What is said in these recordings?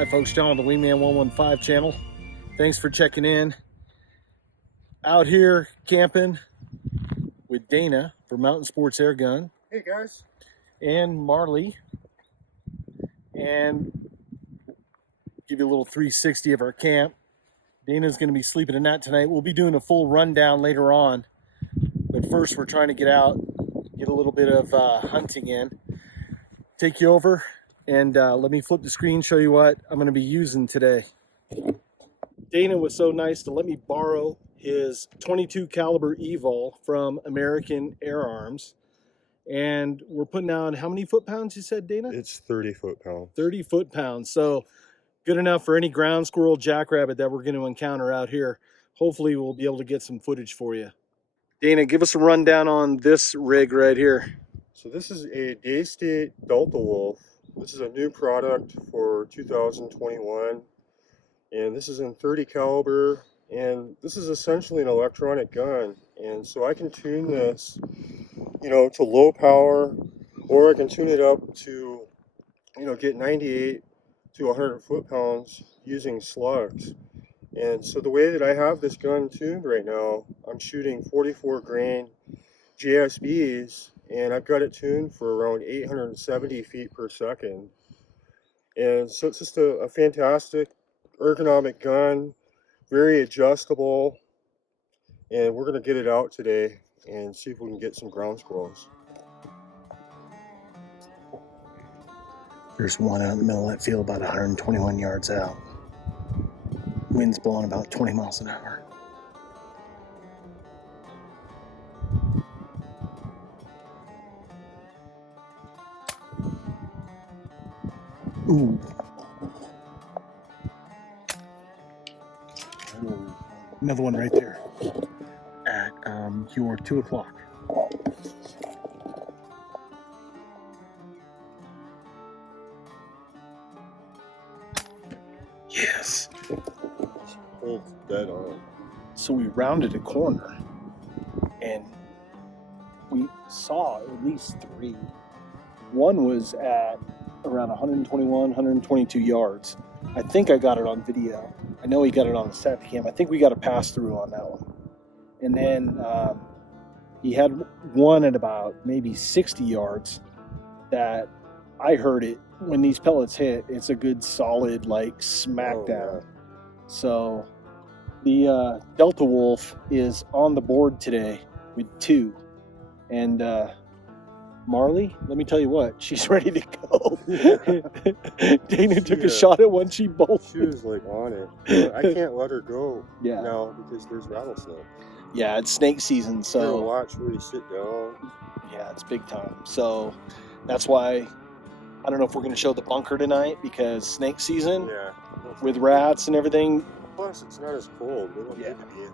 Hi folks, John on the Wingman 115 channel. Thanks for checking in. Out here camping with Dana for Mountain Sports Airgun. Hey guys. And Marley. And give you a little 360 of our camp. Dana's going to be sleeping in that tonight. We'll be doing a full rundown later on. But first we're trying to get out, get a little bit of hunting in. Take you over and let me flip the screen, show you what I'm going to be using today. Dana was so nice to let me borrow his 22 caliber EVOL from American Air Arms. And we're putting out, how many foot-pounds you said, Dana? It's 30 foot-pounds. 30 foot-pounds. So good enough for any ground squirrel, jackrabbit that we're going to encounter out here. Hopefully we'll be able to get some footage for you. Dana, give us a rundown on this rig right here. So this is a Daystate Delta Wolf. This is a new product for 2021. And this is in 30 caliber. And this is essentially an electronic gun. And so I can tune this, you know, to low power, or I can tune it up to, you know, get 98 to 100 foot-pounds using slugs. And so the way that I have this gun tuned right now, I'm shooting 44 grain JSBs, and I've got it tuned for around 870 feet per second. And so it's just a fantastic ergonomic gun, very adjustable, and we're going to get it out today and see if we can get some ground squirrels. There's one out in the middle of that field about 121 yards out. Wind's blowing about 20 miles an hour. Ooh. Another one right there at your 2 o'clock. Yes. Holds dead on. So we rounded a corner and we saw at least 3. One was at around 121, 122 yards. I think I got it on video. I know he got it on the set cam. I think we got a pass through on that one. And then he had one at about maybe 60 yards that I heard it. When these pellets hit, it's a good solid like smackdown. Oh, so the Delta Wolf is on the board today with 2. And Marley, let me tell you what, she's ready to go. Dana took a shot at one, she bolted. She was like on it. But I can't let her go now because there's rattlesnakes. Yeah, it's snake season, so watch where you sit down. Yeah, it's big time. So that's why I don't know if we're going to show the bunker tonight because snake season with rats and everything. Plus, it's not as cold. We don't need to be in.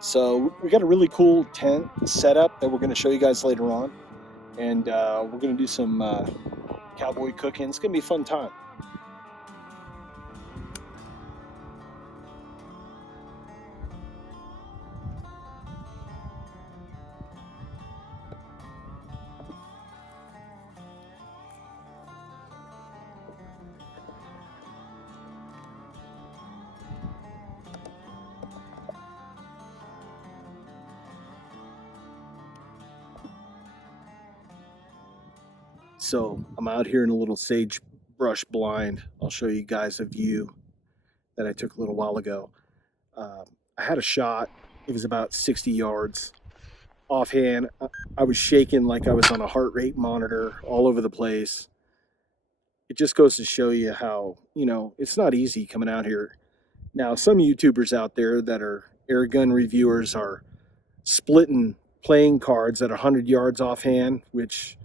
So we got a really cool tent setup that we're going to show you guys later on. And we're going to do some cowboy cooking. It's going to be a fun time. So I'm out here in a little sagebrush blind. I'll show you guys a view that I took a little while ago. I had a shot. It was about 60 yards. Offhand, I was shaking like I was on a heart rate monitor all over the place. It just goes to show you how, you know, it's not easy coming out here. Now, some YouTubers out there that are air gun reviewers are splitting playing cards at 100 yards offhand, which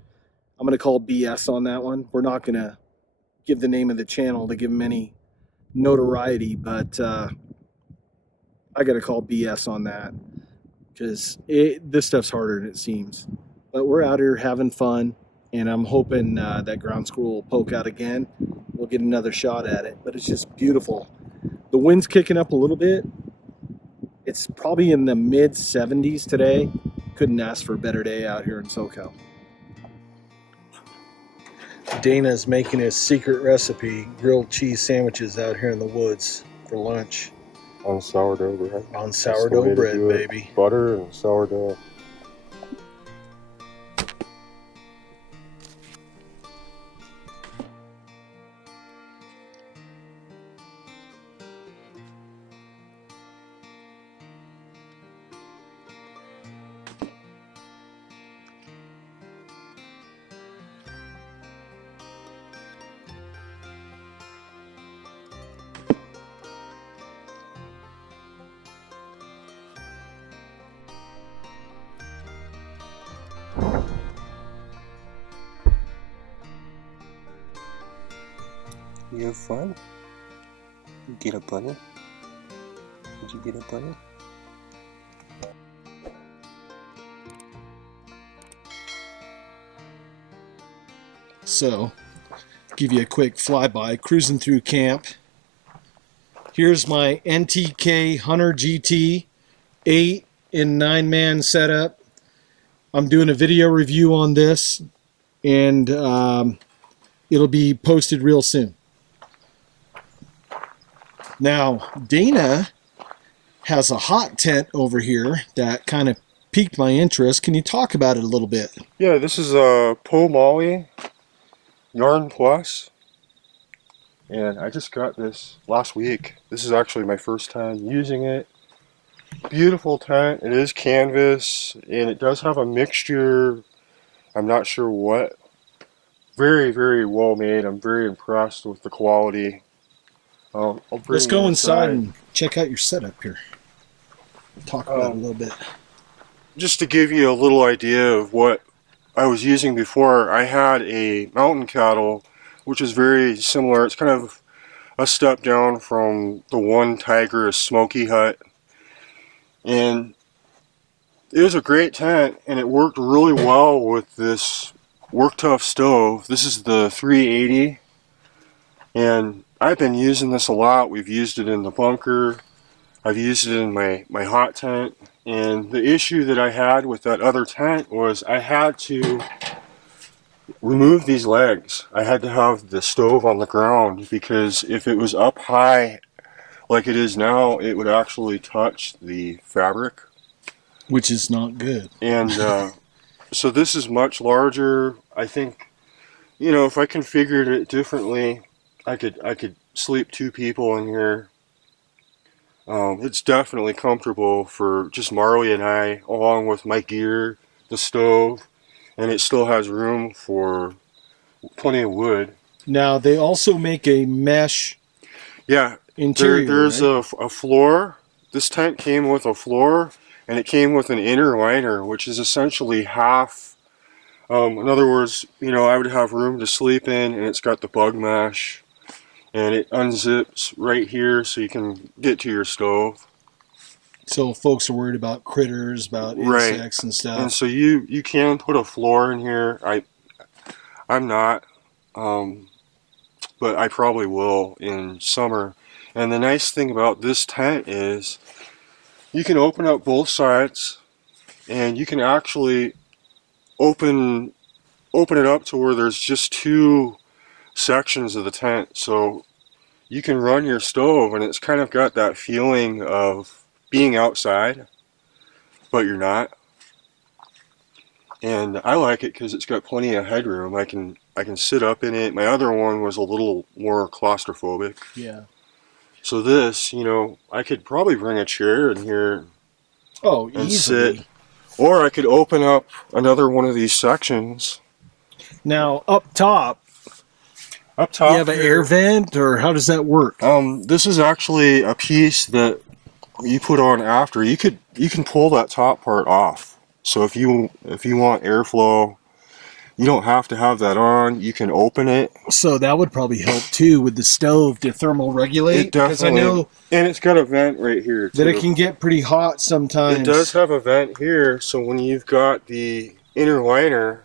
I'm going to call BS on that one. We're not going to give the name of the channel to give them any notoriety, but I got to call BS on that because this stuff's harder than it seems. But we're out here having fun, and I'm hoping that ground squirrel will poke out again. We'll get another shot at it, but it's just beautiful. The wind's kicking up a little bit. It's probably in the mid 70s today. Couldn't ask for a better day out here in SoCal. Dana's making his secret recipe, grilled cheese sandwiches out here in the woods for lunch. On sourdough bread. On That's the way sourdough to bread, do it. baby. Butter and sourdough. You have fun? You get a bunny? Did you get a bunny? So, give you a quick flyby, cruising through camp. Here's my NTK Hunter GT 8 and 9-man setup. I'm doing a video review on this, and it'll be posted real soon. Now, Dana has a hot tent over here that kind of piqued my interest. Can you talk about it a little bit? Yeah, this is a Marley Yarn Plus, and I just got this last week. This is actually my first time using it. Beautiful tent. It is canvas, and it does have a mixture. I'm not sure what. Very, very well made. I'm very impressed with the quality. I'll bring Let's you go inside and check out your setup here. Talk about it a little bit. Just to give you a little idea of what I was using before, I had a mountain cattle, which is very similar. It's kind of a step down from the one Tiger smoky hut. And it was a great tent, and it worked really well with this Work Tuff stove. This is the 380, and I've been using this a lot. We've used it in the bunker. I've used it in my hot tent. And the issue that I had with that other tent was I had to remove these legs. I had to have the stove on the ground, because if it was up high like it is now, it would actually touch the fabric. Which is not good. And so this is much larger. I think, you know, if I configured it differently, I could sleep 2 people in here. It's definitely comfortable for just Marley and I, along with my gear, the stove, and it still has room for plenty of wood. Now, they also make a mesh interior, there's right? a floor. This tent came with a floor, and it came with an inner liner, which is essentially half. In other words, you know, I would have room to sleep in, and it's got the bug mesh. And it unzips right here so you can get to your stove. So folks are worried about critters, about insects and stuff. And so you can put a floor in here. I'm not, but I probably will in summer. And the nice thing about this tent is you can open up both sides, and you can actually open it up to where there's just 2 sections of the tent. So you can run your stove, and it's kind of got that feeling of being outside, but you're not. And I like it because it's got plenty of headroom. I can sit up in it. My other one was a little more claustrophobic. Yeah. So this, you know, I could probably bring a chair in here and easily sit. Or I could open up another one of these sections. Now, up top, you have an air vent, or how does that work? This is actually a piece that you put on after. You can pull that top part off. So if you want airflow, you don't have to have that on. You can open it. So that would probably help too with the stove to thermal regulate. It definitely, because I know, and it's got a vent right here too. That it can get pretty hot sometimes. It does have a vent here, so when you've got the inner liner,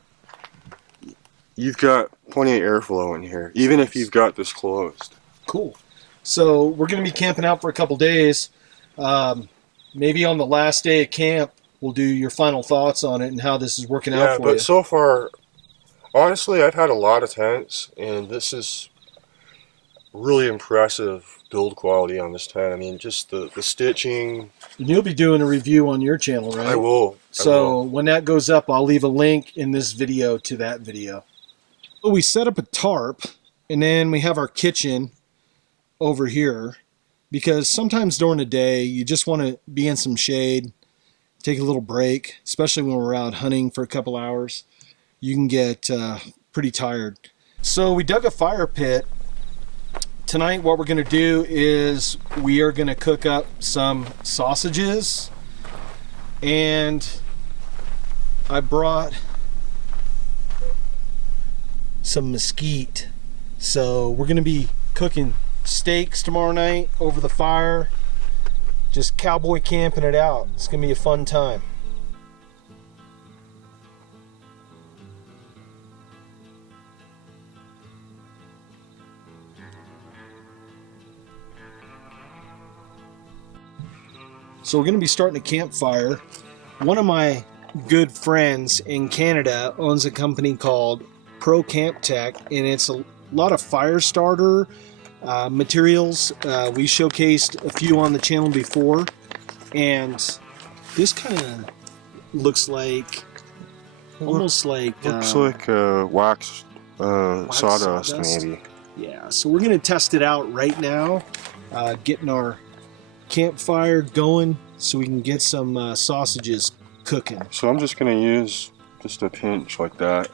you've got plenty of airflow in here, even if you've got this closed. Cool. So we're going to be camping out for a couple days. Maybe on the last day of camp, we'll do your final thoughts on it and how this is working out for you. But so far, Honestly, I've had a lot of tents, and this is really impressive build quality on this tent. I mean, just the stitching. And you'll be doing a review on your channel, I right? will. So when that goes up, I'll leave a link in this video to that video. So we set up a tarp, and then we have our kitchen over here, because sometimes during the day you just want to be in some shade, take a little break, especially when we're out hunting for a couple hours. You can get pretty tired. So we dug a fire pit. Tonight what we're going to do is we are going to cook up some sausages, and I brought some mesquite. So we're going to be cooking steaks tomorrow night over the fire, just cowboy camping it out. It's going to be a fun time. So we're going to be starting a campfire. One of my good friends in Canada owns a company called Pro Camp Tech, and it's a lot of fire starter materials. We showcased a few on the channel before, and this kind of looks like almost like Looks like wax sawdust, maybe. Yeah, so we're going to test it out right now, getting our campfire going so we can get some sausages cooking. So I'm just gonna use just a pinch like that.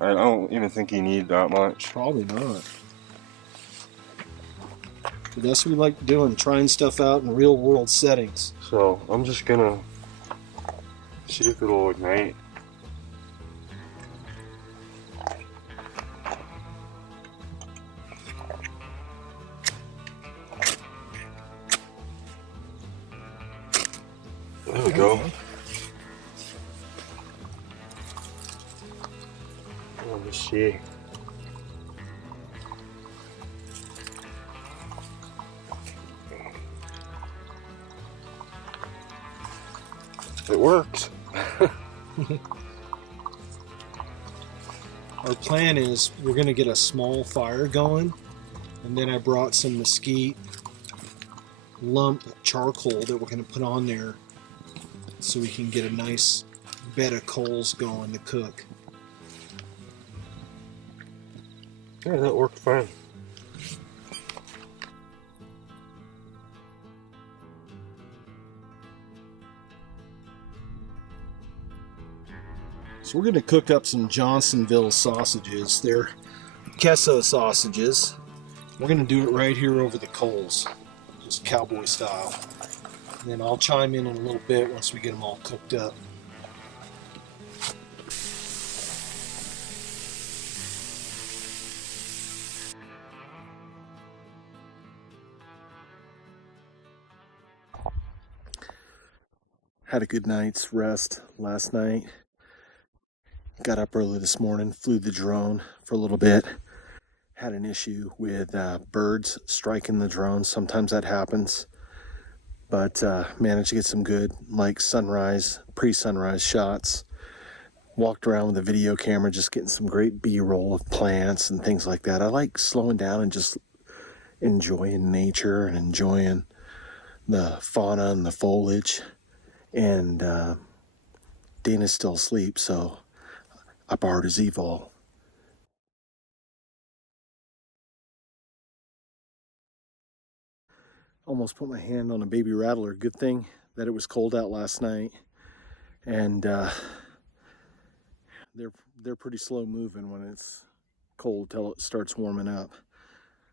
I don't even think you need that much. Probably not. But that's what we like doing, trying stuff out in real world settings. So I'm just gonna see if it'll ignite. There we go. Let me see. It works. Our plan is we're going to get a small fire going, and then I brought some mesquite lump charcoal that we're going to put on there so we can get a nice bed of coals going to cook. Yeah, that worked fine. So we're going to cook up some Johnsonville sausages. They're queso sausages. We're going to do it right here over the coals, just cowboy style. And then I'll chime in a little bit once we get them all cooked up. Had a good night's rest last night. Got up early this morning, flew the drone for a little bit. Had an issue with birds striking the drone. Sometimes that happens. But managed to get some good, like sunrise, pre-sunrise shots. Walked around with a video camera, just getting some great B-roll of plants and things like that. I like slowing down and just enjoying nature and enjoying the fauna and the foliage. And Dana's still asleep, so I borrowed his EVOL. Almost put my hand on a baby rattler. Good thing that it was cold out last night, and they're pretty slow moving when it's cold till it starts warming up.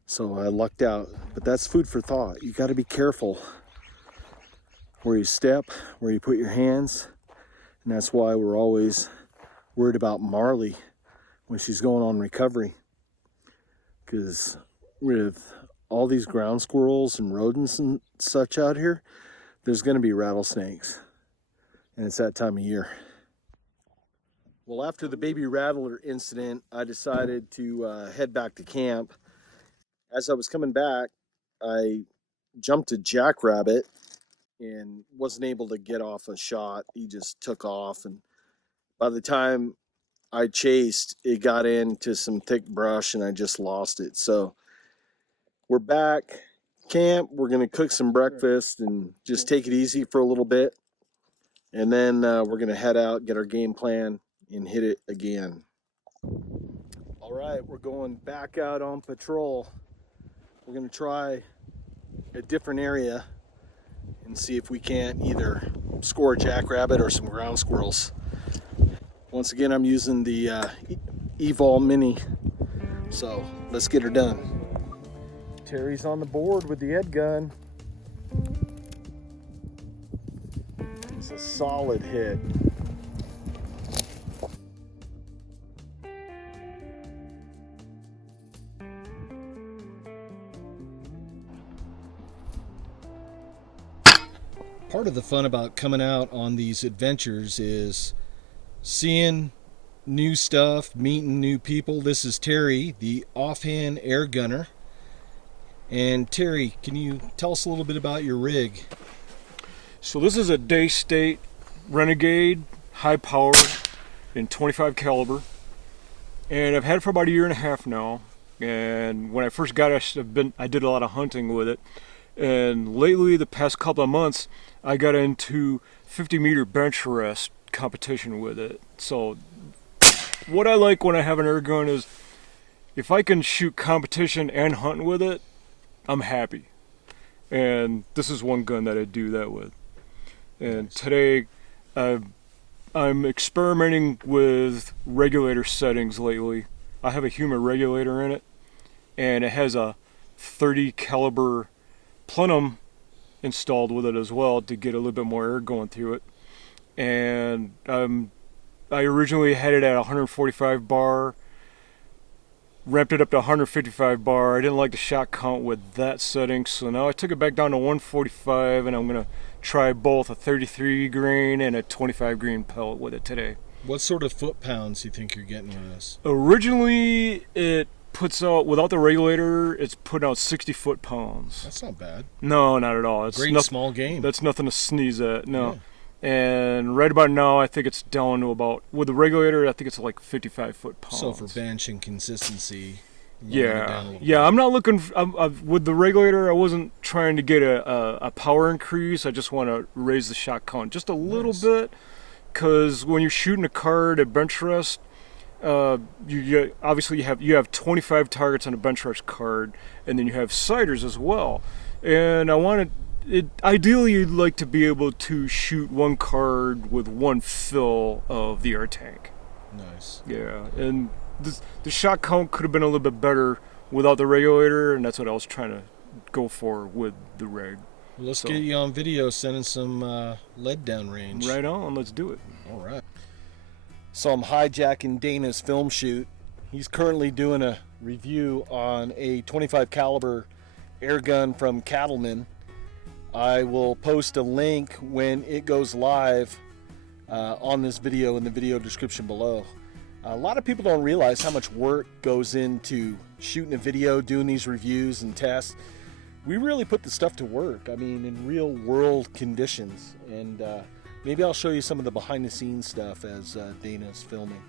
So I lucked out, but that's food for thought. You got to be careful where you step, where you put your hands, and that's why we're always worried about Marley when she's going on recovery, because with all these ground squirrels and rodents and such out here, there's going to be rattlesnakes, and it's that time of year. Well, after the baby rattler incident, I decided to head back to camp. As I was coming back, I jumped a jackrabbit and wasn't able to get off a shot. He just took off, and by the time I chased, it got into some thick brush and I just lost it. So we're back camp. We're going to cook some breakfast and just take it easy for a little bit. And then we're going to head out, get our game plan, and hit it again. All right, we're going back out on patrol. We're going to try a different area and see if we can't either score a jackrabbit or some ground squirrels. Once again, I'm using the EVOL Mini, so let's get her done. Terry's on the board with the Ed gun. It's a solid hit. Part of the fun about coming out on these adventures is seeing new stuff, meeting new people. This is Terry, the Offhand Airgunner. And Terry, can you tell us a little bit about your rig? So this is a Daystate Renegade, high power in 25 caliber, and I've had it for about a year and a half now. And when I first got it, I did a lot of hunting with it, and lately, the past couple of months, I got into 50-meter bench rest competition with it. So what I like when I have an air gun is if I can shoot competition and hunt with it, I'm happy. And this is one gun that I do that with. And today I'm experimenting with regulator settings lately. I have a human regulator in it, and it has a 30 caliber plenum installed with it as well to get a little bit more air going through it. And I originally had it at 145 bar, ramped it up to 155 bar. I didn't like the shot count with that setting, so now I took it back down to 145, and I'm going to try both a 33 grain and a 25 grain pellet with it today. What sort of foot pounds do you think you're getting with this? Originally, it puts out, without the regulator, it's putting out 60 foot pounds. That's not bad. No, not at all. It's great small game. That's nothing to sneeze at, no. Yeah. And right about now, I think it's down to about, with the regulator, I think it's like 55 foot pounds. So for bench and consistency, yeah, I'm not looking, with the regulator, I wasn't trying to get a power increase. I just want to raise the shot count just a little bit, because when you're shooting a card at bench rest, you obviously you have 25 targets on a bench rest card, and then you have siders as well. And I wanted it, ideally, you'd like to be able to shoot one card with one fill of the air tank. Nice. Yeah, and the shot count could have been a little bit better without the regulator, and that's what I was trying to go for with the reg. Well, let's get you on video sending some lead down range. Right on, let's do it. All right. So I'm hijacking Dana's film shoot. He's currently doing a review on a 25 caliber air gun from Cattleman. I will post a link when it goes live on this video in the video description below. A lot of people don't realize how much work goes into shooting a video, doing these reviews and tests. We really put the stuff to work, I mean, in real world conditions. And maybe I'll show you some of the behind the scenes stuff as Dana's filming.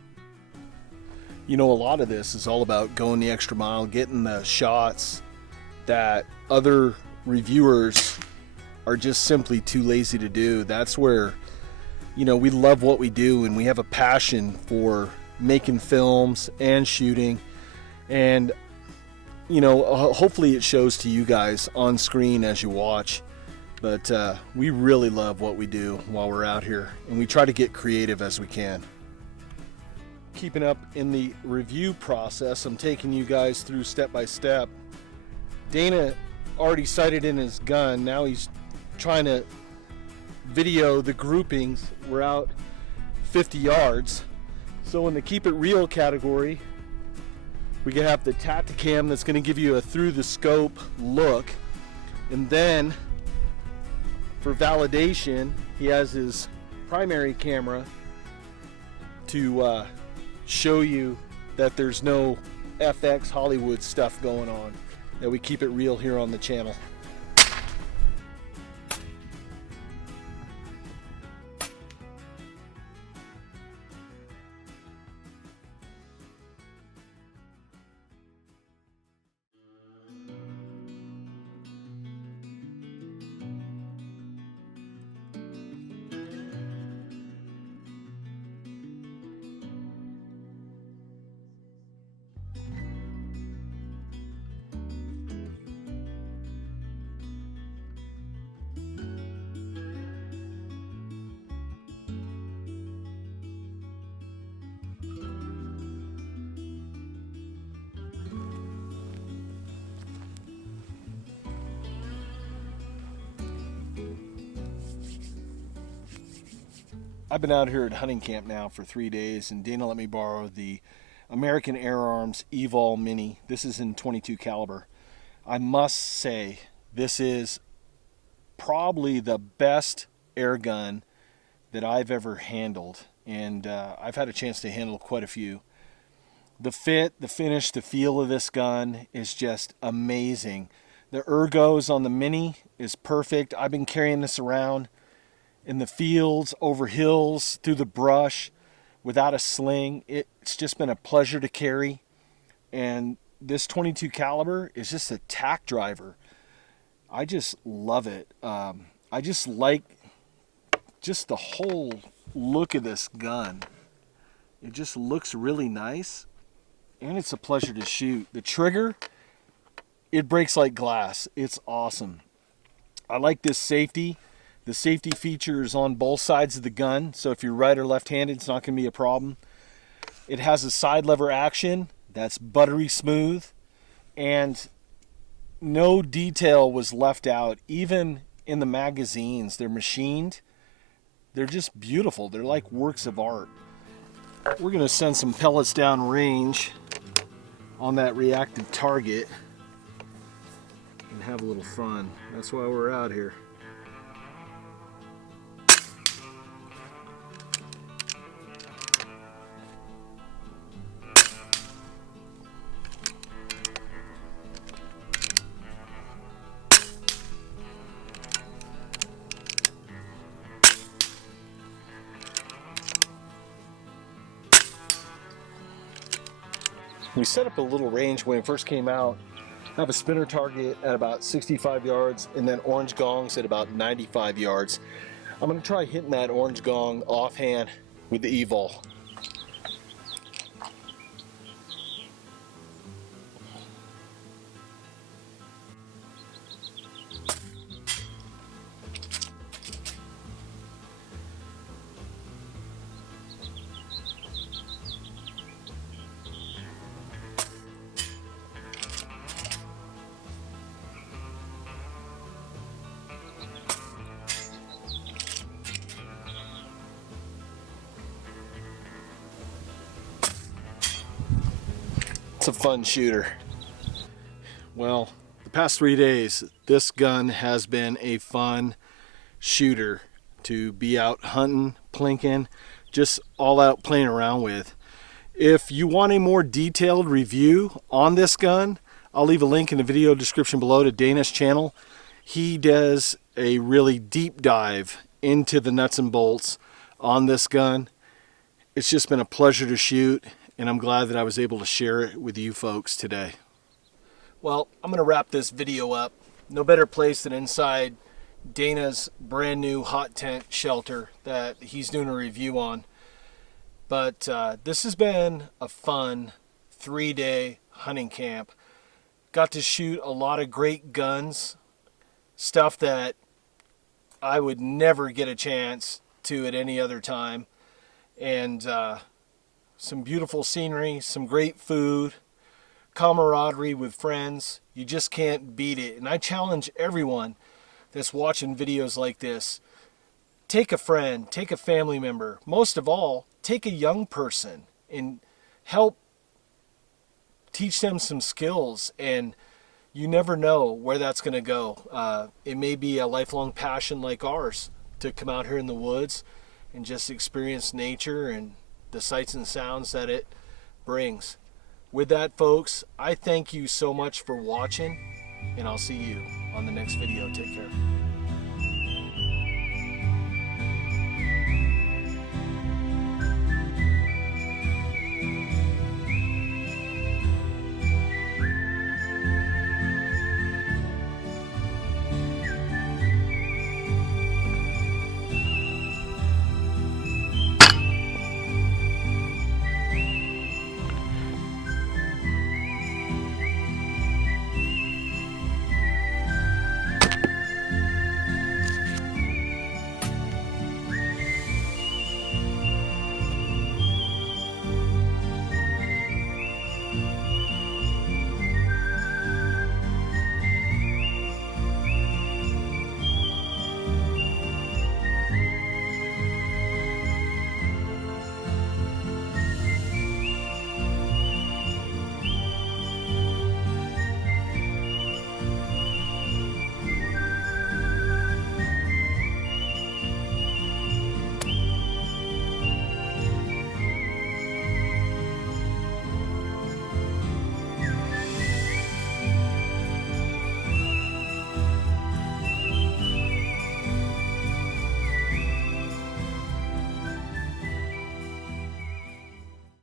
You know, a lot of this is all about going the extra mile, getting the shots that other reviewers are just simply too lazy to do. That's where, you know, we love what we do and we have a passion for making films and shooting. And, you know, hopefully it shows to you guys on screen as you watch. But we really love what we do while we're out here, and we try to get creative as we can. Keeping up in the review process, I'm taking you guys through step by step. Dana already sighted in his gun. Now he's trying to video the groupings. We're out 50 yards. So in the keep it real category, we can have the Tacticam that's going to give you a through the scope look. And then for validation, he has his primary camera to show you that there's no FX Hollywood stuff going on, that we keep it real here on the channel. I've been out here at hunting camp now for 3 days, and Dana let me borrow the American Air Arms EVOL Mini. This is in 22 caliber. I must say, this is probably the best air gun that I've ever handled, and I've had a chance to handle quite a few. The fit, the finish, the feel of this gun is just amazing. The ergos on the Mini is perfect. I've been carrying this around in the fields, over hills, through the brush, without a sling. It's just been a pleasure to carry. And this 22 caliber is just a tack driver. I just love it. I just like just the whole look of this gun. It just looks really nice, and it's a pleasure to shoot. The trigger, it breaks like glass. It's awesome. I like this safety. The safety feature is on both sides of the gun, so if you're right or left-handed, it's not going to be a problem. It has a side lever action that's buttery smooth, and no detail was left out. Even in the magazines, they're machined. They're just beautiful. They're like works of art. We're going to send some pellets down range on that reactive target and have a little fun. That's why we're out here. We set up a little range when it first came out. Have a spinner target at about 65 yards and then orange gongs at about 95 yards. I'm going to try hitting that orange gong offhand with the EVOL. A fun shooter. Well, the past 3 days, this gun has been a fun shooter to be out hunting, plinking, just all out playing around with. If you want a more detailed review on this gun, I'll leave a link in the video description below to Dana's channel. He does a really deep dive into the nuts and bolts on this gun. It's just been a pleasure to shoot, and I'm glad that I was able to share it with you folks today. Well, I'm going to wrap this video up. No better place than inside Dana's brand new hot tent shelter that he's doing a review on. But this has been a fun 3-day hunting camp. Got to shoot a lot of great guns, stuff that I would never get a chance to at any other time. And some beautiful scenery, some great food, camaraderie with friends. You just can't beat it. And I challenge everyone that's watching videos like this, take a friend, take a family member, most of all, take a young person and help teach them some skills. And you never know where that's going to go. It may be a lifelong passion like ours to come out here in the woods and just experience nature and the sights and sounds that it brings. With that, folks, I thank you so much for watching, and I'll see you on the next video. Take care.